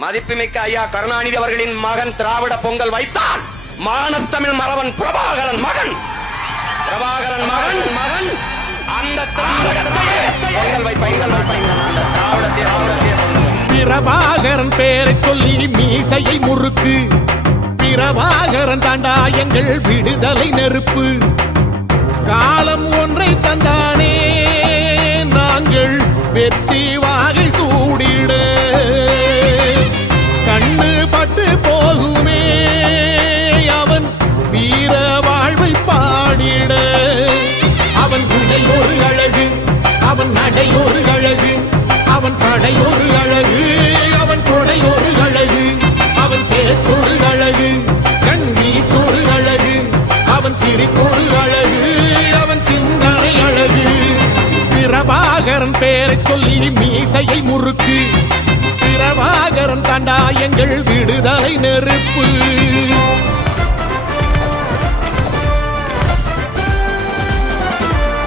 மதிப்புமிக்க ஐயா கருணாநிதி அவர்களின் மகன் திராவிட பொங்கல் வைத்தான். மானத்தமிழ் மறவன் பிரபாகரன் மகன் அந்த பிரபாகரன் பேரை சொல்லி மீசையை முறுக்கு. பிரபாகரன் தாண்டா எங்கள் விடுதலை நெருப்பு. காலம் ஒன்றை தந்தானே நாங்கள் வெற்றி வாகை சூடிட. கண்ணு பட்டு போகுமே அவன் வீர வாழ்வை பாடிட. அவன் குடை ஒரு அழகு, அவன் நடை ஒரு அழகு, அவன் படை ஒரு அழகு, அவன் கொடை ஒரு அழகு, அவன் பேச்சொரு அழகு, கண் வீச்சொரு அழகு, அவன் சிரிப்பொரு அழகு, அவன் சிந்தனை அழகு. பிரபாகரன் பேரை சொல்லி மீசையை முறுக்கு. பிரபாகரன் தாண்டா எங்கள் விடுதலை நெருப்பு.